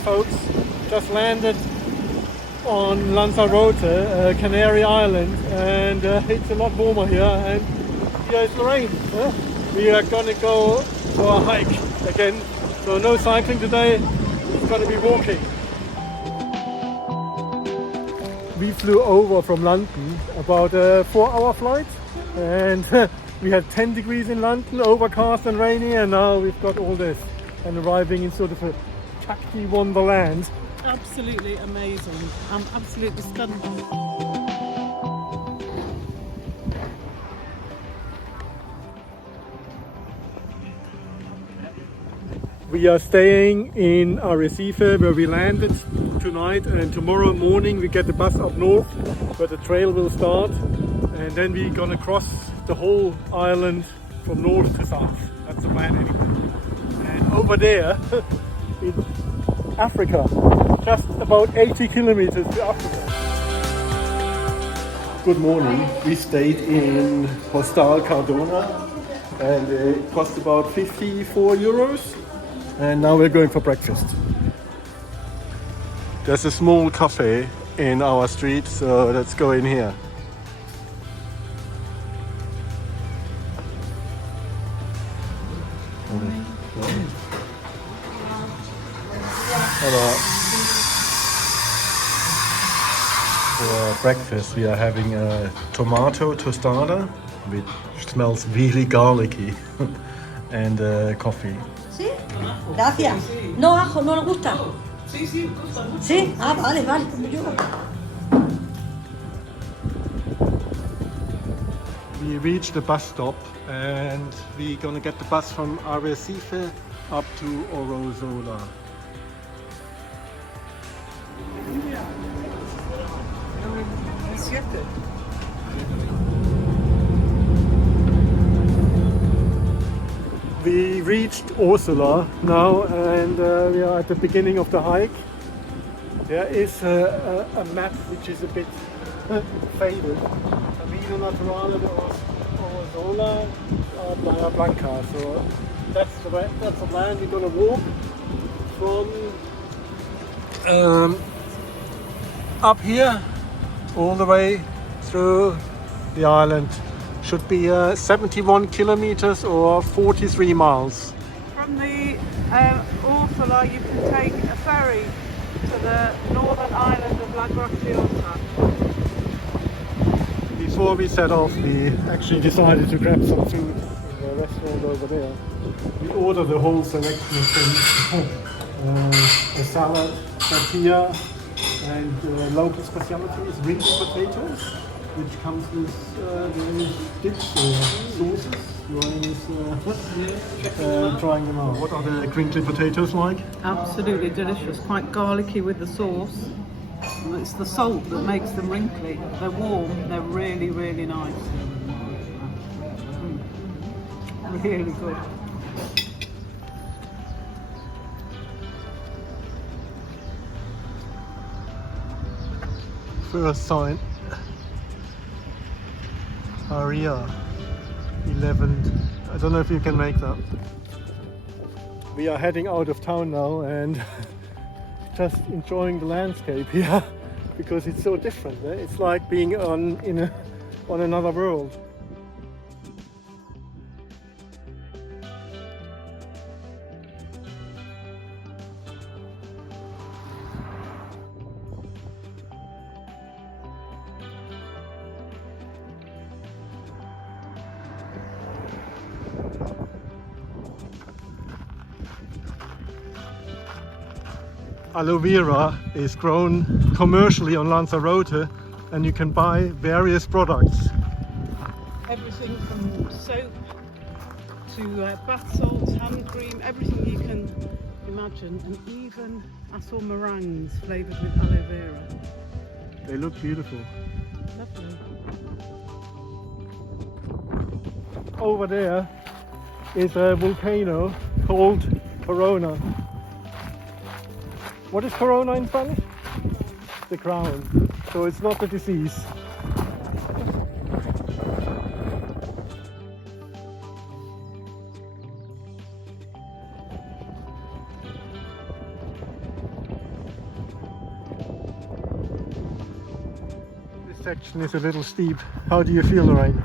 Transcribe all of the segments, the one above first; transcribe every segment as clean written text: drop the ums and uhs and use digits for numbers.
folks. Just landed on Lanzarote, Canary Island, and it's a lot warmer here, and here is the rain. We are gonna go for a hike again, so no cycling today, it's gonna be walking. We flew over from London, about a 4-hour flight, and we had 10 degrees in London, overcast and rainy, and now we've got all this, and arriving in sort of a cacti wonderland. Absolutely amazing. I'm absolutely stunned. We are staying in Arrecife, where we landed tonight, and tomorrow morning we get the bus up north where the trail will start, and then we're gonna cross the whole island from north to south. That's the plan anyway. And over there in Africa, just about 80 kilometers to Africa. Good morning. We stayed in Hostal Cardona, and it cost about 54 euros. And now we're going for breakfast. There's a small cafe in our street, so let's go in here. Hello. For breakfast we are having a tomato tostada, which smells really garlicky, and coffee. ¿Sí? Gracias. No ajo, no le gusta. Sí, sí, gusta mucho. ¿Sí? Ah, vale, vale, como yo. We reached the bus stop, and we're gonna get the bus from Arrecife up to Orozola. We reached Ursula now, and we are at the beginning of the hike. There is a map which is a bit faded. Camino Natural de Ursula Playa Blanca. So that's the land we're gonna walk from up here all the way through the island. Should be 71 kilometers or 43 miles. From the Ursula, you can take a ferry to the northern island of La Graciosa. Before we set off, we actually decided to grab some food in the restaurant over there. We ordered the whole selection of things. A salad, tortilla, and local specialties, ring potatoes, which comes with various dips or sauces. Ryan is trying them out. What are the crinkly potatoes like? Absolutely delicious, quite garlicky with the sauce. It's the salt that makes them wrinkly. They're warm, they're really, really nice. Really good. First sign. Aria 11. I don't know if you can make that. We are heading out of town now and just enjoying the landscape here because it's so different. It's like being on another world. Aloe vera is grown commercially on Lanzarote, and you can buy various products. Everything from soap to bath salts, hand cream, everything you can imagine, and even I saw meringues flavoured with aloe vera. They look beautiful. Lovely. Over there is a volcano called Corona. What is Corona in Spanish? The crown. So it's not the disease. This section is a little steep. How do you feel, Lorraine?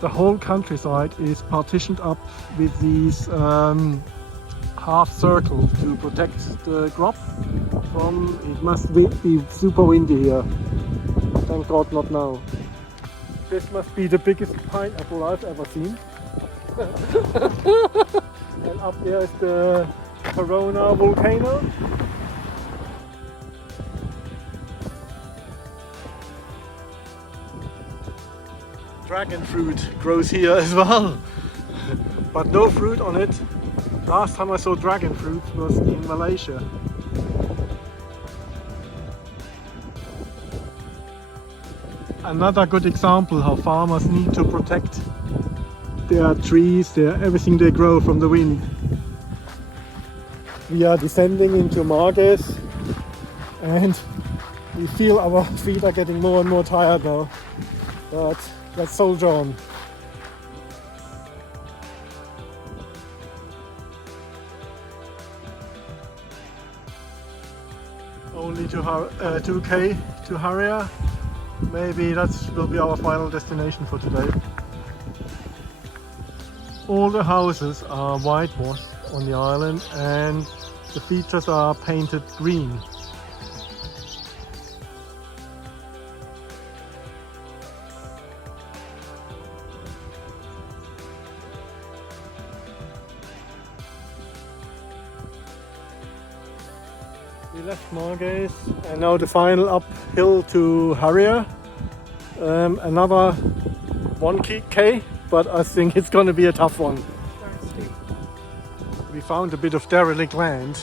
The whole countryside is partitioned up with these half circles to protect the crop from, it must be super windy here. Thank God not now. This must be the biggest pineapple I've ever seen. And up there is the Corona volcano. Dragon fruit grows here as well, but no fruit on it. Last time I saw dragon fruit was in Malaysia. Another good example how farmers need to protect their trees, everything they grow from the wind. We are descending into Marges and we feel our feet are getting more and more tired now, but let's soldier on. Only 2k to Harrier. Maybe that will be our final destination for today. All the houses are whitewashed on the island and the features are painted green. We left Marges and now the final uphill to Harrier. Another 1k, but I think it's going to be a tough one. We found a bit of derelict land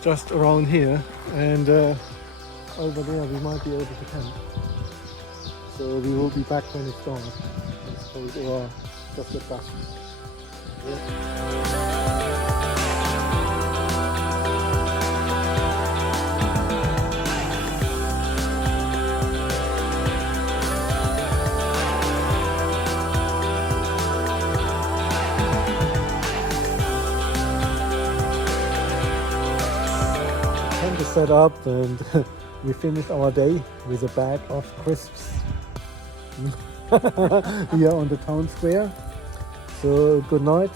just around here, and over there we might be able to camp. So we will be back when it's dark, I suppose, or just at dusk. Yeah. Set up and we finished our day with a bag of crisps here on the town square. So good night,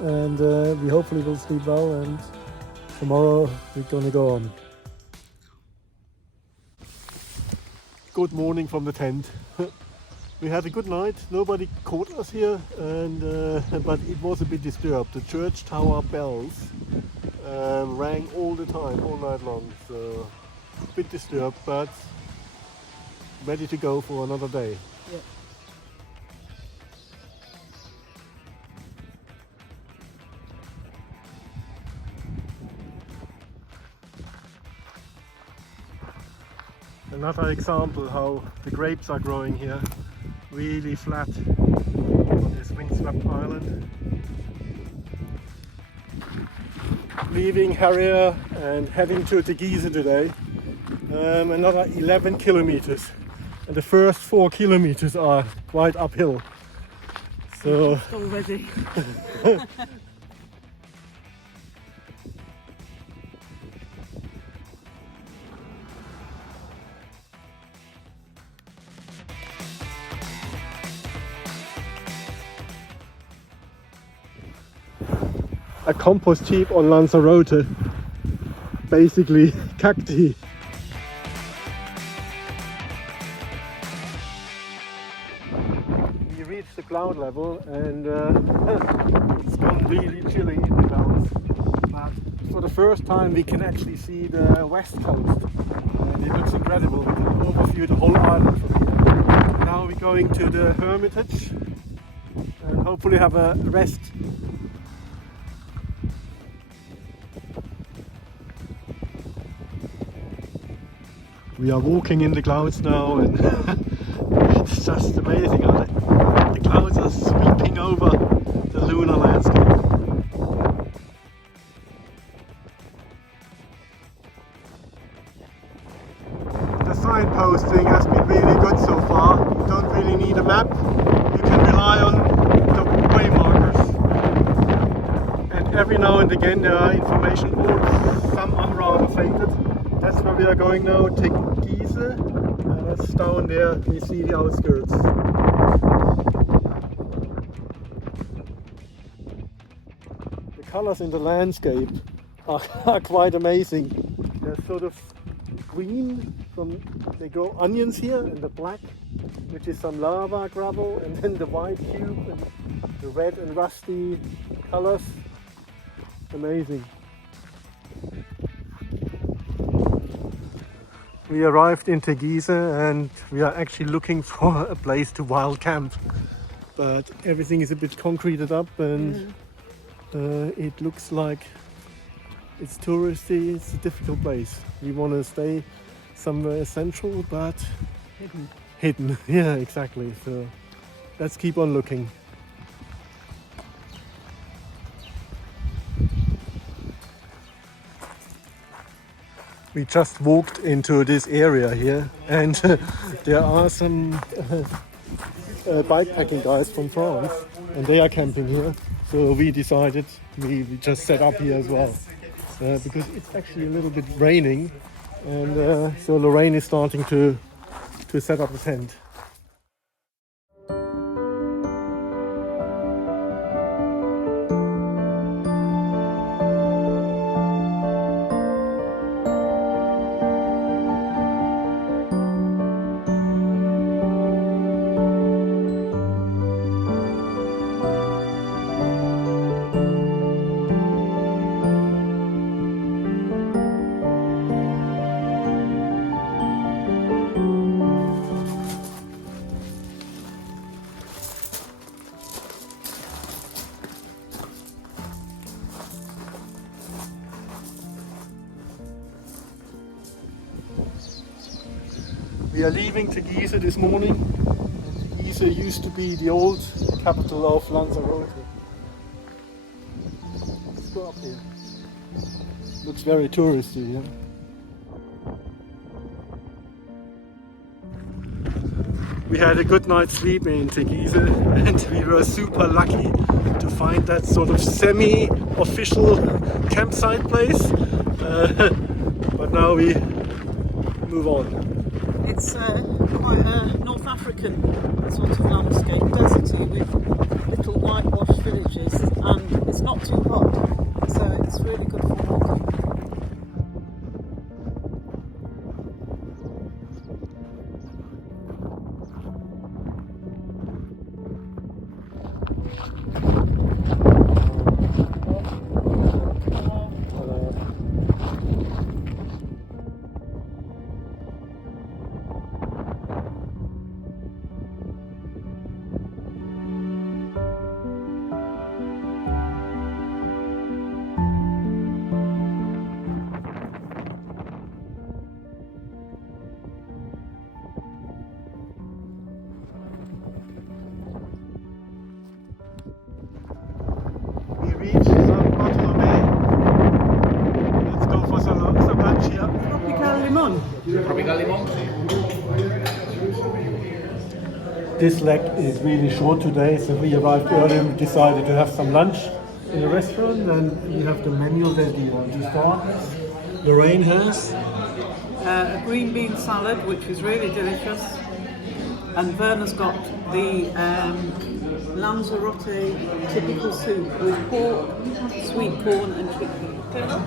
and we hopefully will sleep well, and tomorrow we're gonna go on. Good morning from the tent. We had a good night, nobody caught us here, and but it was a bit disturbed. The church tower bells rang all the time, all night long, so a bit disturbed, but ready to go for another day. Yeah. Another example how the grapes are growing here, really flat on this windswept island. Leaving Harrier and heading to Tegese today, another 11 kilometers, and the first 4 kilometers are quite uphill. So already. a compost heap on Lanzarote, basically cacti. We reached the cloud level and it's gone really chilly in the clouds, but for the first time we can actually see the west coast and it looks incredible. We can overview the whole island from here. Now we're going to the Hermitage and hopefully have a rest. We are walking in the clouds now and it's just amazing how the clouds are sweeping over the lunar landscape. The signposting has been really good so far. You don't really need a map. You can rely on the way markers. And every now and again there are information boards. Some are rather faded. That's where we are going now. Take Giese. That's down there. We see the outskirts. The colors in the landscape are quite amazing. They're sort of green, they grow onions here, and the black, which is some lava gravel, and then the white cube and the red and rusty colors. Amazing. We arrived in Giese and we are actually looking for a place to wild camp, but everything is a bit concreted up and it looks like it's touristy. It's a difficult place. We want to stay somewhere central but hidden. Yeah, exactly. So let's keep on looking. We just walked into this area here and there are some bikepacking guys from France and they are camping here. So we decided we just set up here as well because it's actually a little bit raining and so Lorraine is starting to set up a tent. We are leaving Giese this morning. Giese used to be the old capital of Lanzarote. Let's go up here. Looks very touristy, yeah? We had a good night's sleep in Giese and we were super lucky to find that sort of semi-official campsite place. But now we move on. It's quite a North African sort of landscape, deserty with little whitewashed villages, and it's not too hot, so it's really good for walking. This leg is really short today, so we arrived early and decided to have some lunch in a restaurant, and we have the menu that we want to start. Lorraine has a green bean salad, which is really delicious, and Werner's got the Lanzarote typical soup with pork, sweet corn and chickpea.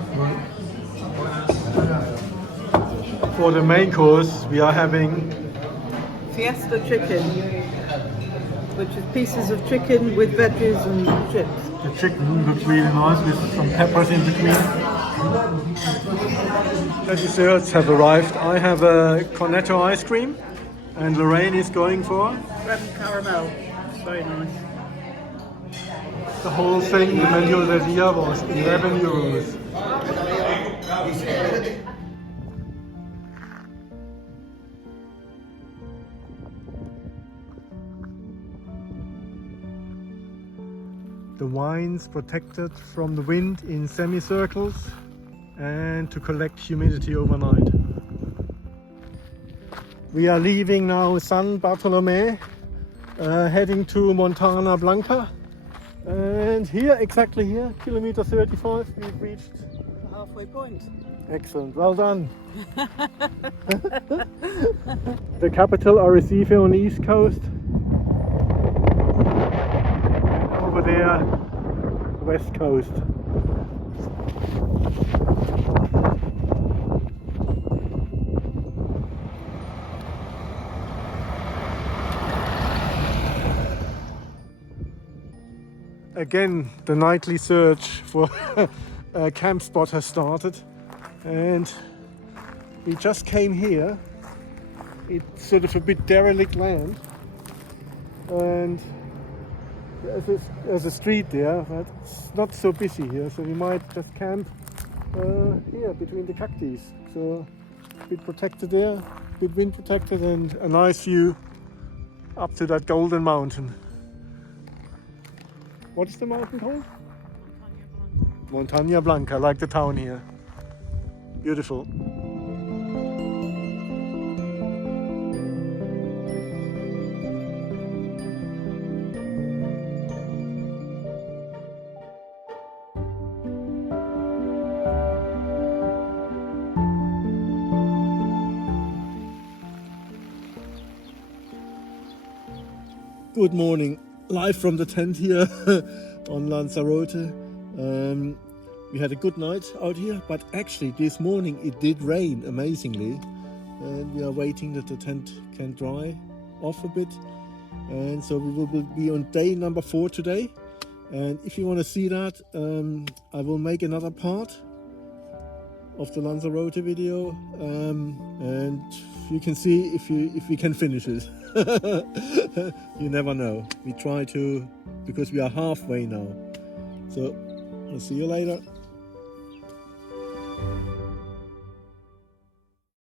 For the main course, we are having Fiesta chicken, which is pieces of chicken with veggies and chips. the chicken looks really nice with some peppers in between. The desserts have arrived. I have a cornetto ice cream and Lorraine is going for Red and caramel. Very nice. the whole thing. The menu del dia was 11 euros. The wines protected from the wind in semicircles and to collect humidity overnight. We are leaving now San Bartolome, heading to Montana Blanca. And here, exactly here, kilometer 35, we've reached. The halfway point. Excellent, well done. The capital, Arrecife on the east coast. And over there, the west coast. Again, the nightly search for a camp spot has started, and we just came here. It's sort of a bit derelict land, and there's a street there that's not so busy here, so we might just camp here between the cacti. So a bit protected there, a bit wind protected, and a nice view up to that golden mountain. What is the mountain called? Montana Blanca, like the town here. Beautiful. Good morning. Live from the tent here on Lanzarote. We had a good night out here, but actually this morning it did rain amazingly, and we are waiting that the tent can dry off a bit, and so we will be on day number 4 today. And if you want to see that, I will make another part of the Lanzarote video, and you can see if we can finish it. You never know. We try to, because we are halfway now. So I'll see you later.